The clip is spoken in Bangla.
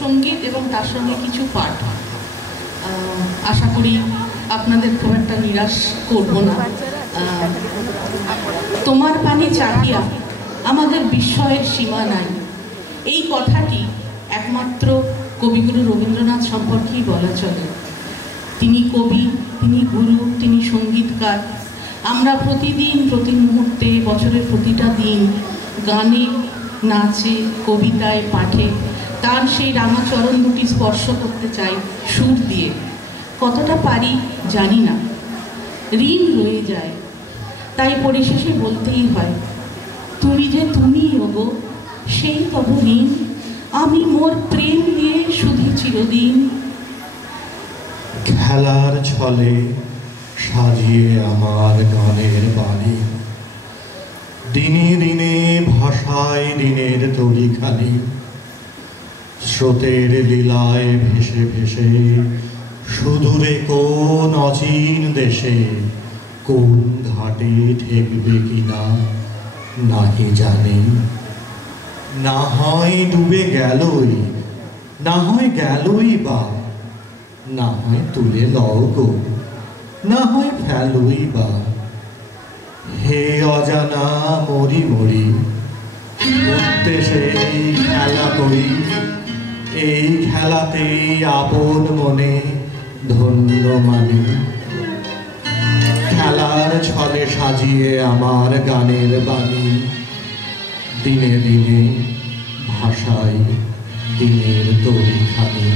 সঙ্গীত এবং তার সঙ্গে কিছু পাঠ। আশা করি আপনাদের খুব একটা নিরাশ করব না। তোমার পানে চাহিয়া আমাদের বিস্ময়ের সীমা নাই, এই কথাটি একমাত্র কবিগুরু রবীন্দ্রনাথ সম্পর্কেই বলা চলে। তিনি কবি, তিনি গুরু, তিনি সঙ্গীতকার। আমরা প্রতিদিন, প্রতি মুহূর্তে, বছরের প্রতিটা দিন গানে, নাচে, কবিতায়, পাঠে তার সেই রাঙা চরণ দুটি স্পর্শ করতে চাই সুর দিয়ে। কতটা পারি জানি না, ঋণ রয়ে যায়। তাই পরিশেষে বলতেই হয়, তুমি যে তুমি ওগো, সেই তব ঋণ আমি মোর প্রেম দিয়ে শুধু চিরদিন। খেলার ছলে সাজিয়ে আমার গানের বাণী, দিনে দিনে ভাষায় দিনের তরিখানি, স্রোতের লীলায় ভেসে ভেসে সুদূরে কোন অচিন দেশে, কোন ঘাটে ঠেকবে কিনা নাহি জানি। না হয় ডুবে গেলই, না হয় গেলই বা, না হয় তুলে লও গো, না হয় ফেলই বা। হে অজানা মরি মরি, করতে সেই খেলা করি, এই খেলাতেই আপন মনে ধন্য মানি। খেলার ছলে সাজিয়ে আমার গানের বাণী, দিনে দিনে ভাষায় দিনের তরিখানি।